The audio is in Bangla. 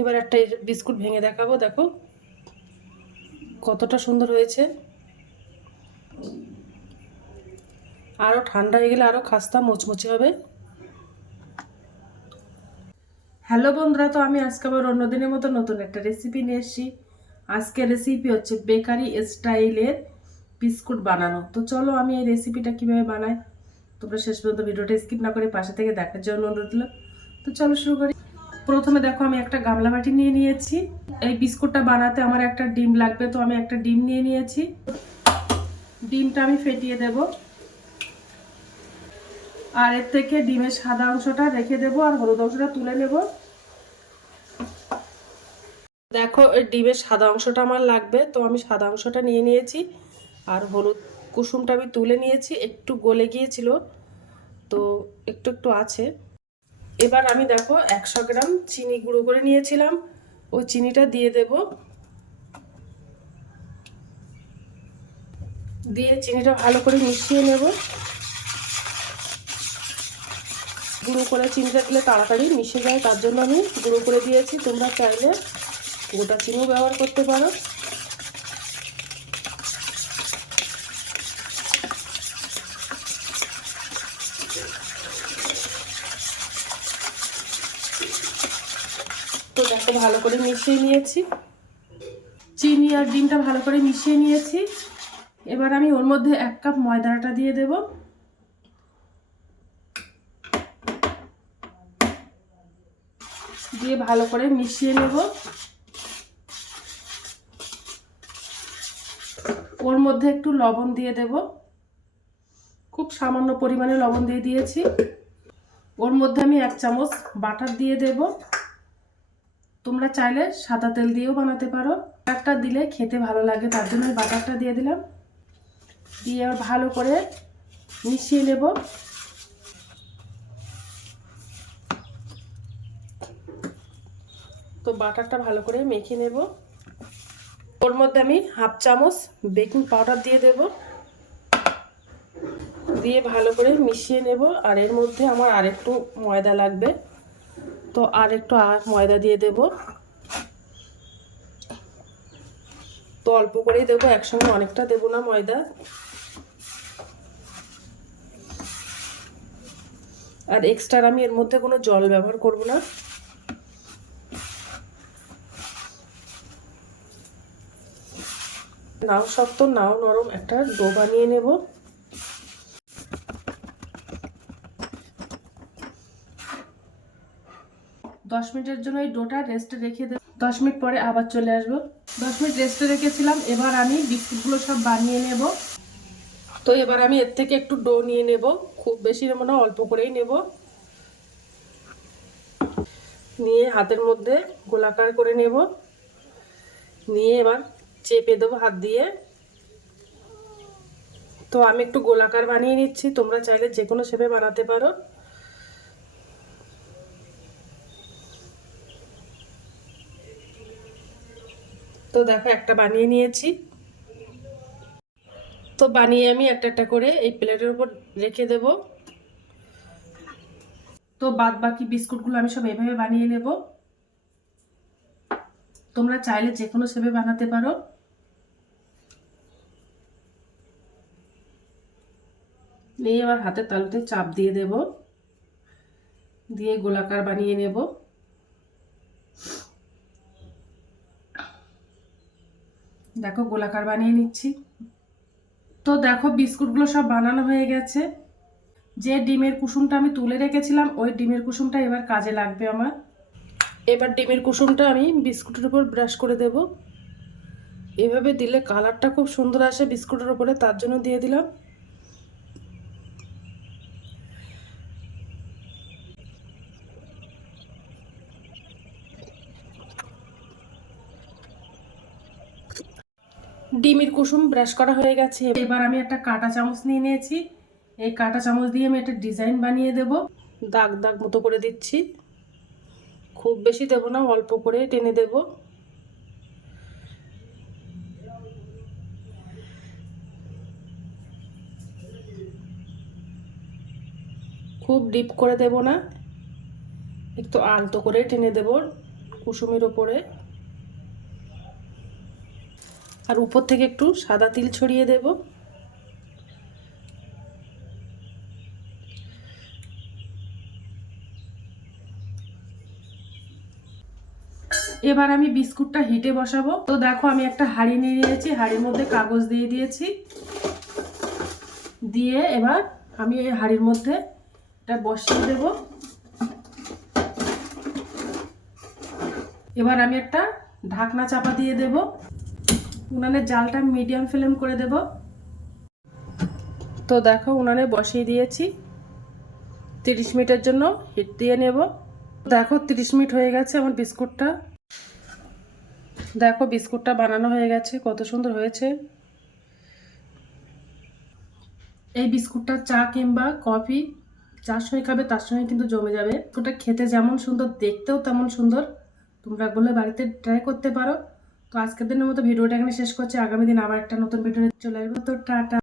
এবার একটা বিস্কুট ভেঙে দেখাবো, দেখো কতটা সুন্দর হয়েছে। আরও ঠান্ডা হয়ে গেলে আরও খাস্তা মুচমুচে হবে। হ্যালো বন্ধুরা, তো আমি আজকে আবার অন্যদিনের মতো নতুন একটা রেসিপি নিয়ে এসেছি। আজকের রেসিপি হচ্ছে বেকারি স্টাইলের বিস্কুট বানানো। তো চলো আমি এই রেসিপিটা কীভাবে বানাই তোমরা শেষ পর্যন্ত ভিডিওটা স্কিপ না করে পাশে থেকে দেখার জন্য অনুরোধ দিলাম। তো চলো শুরু করি। প্রথমে দেখো আমি একটা গামলা বাটি নিয়ে নিয়েছি। এই বিস্কুটটা বানাতে আমার একটা ডিম লাগবে, তো আমি একটা ডিম নিয়ে নিয়েছি। ডিমটা আমি ফেটিয়ে দেব, আর এর থেকে ডিমের সাদা অংশটা রেখে দেব আর হলুদ অংশটা তুলে নেব। দেখো এই ডিমের সাদা অংশটা আমার লাগবে, তো আমি সাদা অংশটা নিয়ে নিয়েছি আর হলুদ কুসুমটা আমি তুলে নিয়েছি। একটু গলে গিয়েছিল, তো একটু একটু আছে। এবার আমি দেখো 100 গ্রাম চিনি গুঁড়ো করে নিয়েছিলাম, ওই চিনিটা দিয়ে দেব। দিয়ে চিনিটা ভালো করে মিশিয়ে নেব। গুঁড়ো করে চিনিটা দিলে তাড়াতাড়ি মিশে যায়, তার জন্য আমি গুঁড়ো করে দিয়েছি। তোমরা চাইলে গোটা চিনিও ব্যবহার করতে পারো। তো দেখো ভালো করে মিশিয়ে নিয়েছি, চিনি আর ডিমটা ভালো করে মিশিয়ে নিয়েছি। এবার আমি ওর মধ্যে 1 কাপ ময়দাটা দিয়ে দেব। দিয়ে ভালো করে মিশিয়ে নেব। ওর মধ্যে একটু লবণ দিয়ে দেব, খুব সামান্য পরিমাণে লবণ দিয়ে দিয়েছি। ওর মধ্যে আমি 1 চামচ বাটার দিয়ে দেব। তোমরা চাইলে সাদা তেল দিয়েও বানাতে পারো, বাটারটা দিলে খেতে ভালো লাগে, তার জন্য আমি বাটারটা দিয়ে দিলাম। দিয়ে ভালো করে মিশিয়ে নেব। তো বাটারটা ভালো করে মেখে নেব। ওর মধ্যে আমি 1/2 চামচ বেকিং পাউডার দিয়ে দেব। দিয়ে ভালো করে মিশিয়ে নেব। আর এর মধ্যে আমার আরেকটু ময়দা লাগবে, তো আরেকটু ময়দা দিয়ে দেব। তো অল্প করেই দেবো, একসঙ্গে অনেকটা দেবো না ময়দা। আর এক্সট্রা আমি এর মধ্যে কোনো জল ব্যবহার করব না। নাও শক্ত নাও নরম একটা ডো বানিয়ে নেব। দশ মিনিটের জন্য এই ডোটা রেস্টে রেখে দেব। 10 মিনিট পরে আবার চলে আসবো। 10 মিনিট রেস্টে রেখেছিলাম। এবার আমি বিস্কুটগুলো সব বানিয়ে নেব। তো এবার আমি এর থেকে একটু ডো নিয়ে নেব, খুব বেশি নেব না, অল্প করেই নেব। নিয়ে হাতের মধ্যে গোলাকার করে নেব। নিয়ে এবার চেপে দেবো হাত দিয়ে। তো আমি একটু গোলাকার বানিয়ে নিচ্ছি, তোমরা চাইলে যে কোনো শেপে বানাতে পারো। তো দেখো একটা বানিয়ে নিয়েছি। তো বানিয়ে আমি একটা একটা করে এই প্লেটের উপর রেখে দেব। তো বাদ বাকি বিস্কুটগুলো আমি সব এভাবে বানিয়ে নেব। তোমরা চাইলে যে কোনো শেপে বানাতে পারো। নিয়ে এবার হাতের তালুতে চাপ দিয়ে দেব, দিয়ে গোলাকার বানিয়ে নেব। দেখো গোলাকার বানিয়ে নিচ্ছি। তো দেখো বিস্কুটগুলো সব বানানো হয়ে গেছে। যে ডিমের কুসুমটা আমি তুলে রেখেছিলাম, ওই ডিমের কুসুমটা এবার কাজে লাগবে আমার। এবার ডিমের কুসুমটা আমি বিস্কুটের উপর ব্রাশ করে দেব। এভাবে দিলে কালারটা খুব সুন্দর আসে বিস্কুটের উপরে, তার জন্য দিয়ে দিলাম। ডিমের কুসুম ব্রাশ করা হয়ে গেছে। এবার আমি একটা কাঁটা চামচ নিয়ে নিয়েছি। এই কাঁটা চামচ দিয়ে আমি একটা ডিজাইন বানিয়ে দেব। দাগ দাগ মতো করে দিচ্ছি, খুব বেশি দেব না, অল্প করে টেনে দেব। খুব ডিপ করে দেব না, একটু আলতো করে টেনে দেব। কুসুমের ওপরে, আর উপর থেকে একটু সাদা তিল ছড়িয়ে দেব। এবার আমি বিস্কুটটা হিটে বসাবো। তো দেখো আমি একটা হাঁড়ি নিয়ে নিয়েছি, হাঁড়ির মধ্যে কাগজ দিয়ে দিয়েছি, দিয়ে এবার আমি এই হাঁড়ির মধ্যে এটা বসিয়ে দেব। এবার আমি একটা ঢাকনা চাপা দিয়ে দেব। উনানের জালটা মিডিয়াম ফ্লেম করে দেব। তো দেখো উনানে বসিয়ে দিয়েছি, 30 মিনিটের জন্য হিট দিয়ে নেব। দেখো 30 মিনিট হয়ে গেছে আমার বিস্কুটটা। দেখো বিস্কুটটা বানানো হয়ে গেছে, কত সুন্দর হয়েছে। এই বিস্কুটটা চা কিংবা কফি যার সঙ্গে খাবে তার সঙ্গে কিন্তু জমে যাবে। ওটা খেতে যেমন সুন্দর, দেখতেও তেমন সুন্দর। তোমরা বলে বাড়িতে ট্রাই করতে পারো। তো আজকের দিনের মতো ভিডিওটা এখানে শেষ করছি। আগামী দিন আবার একটা নতুন ভিডিও চলে আসবো। তো টাটা।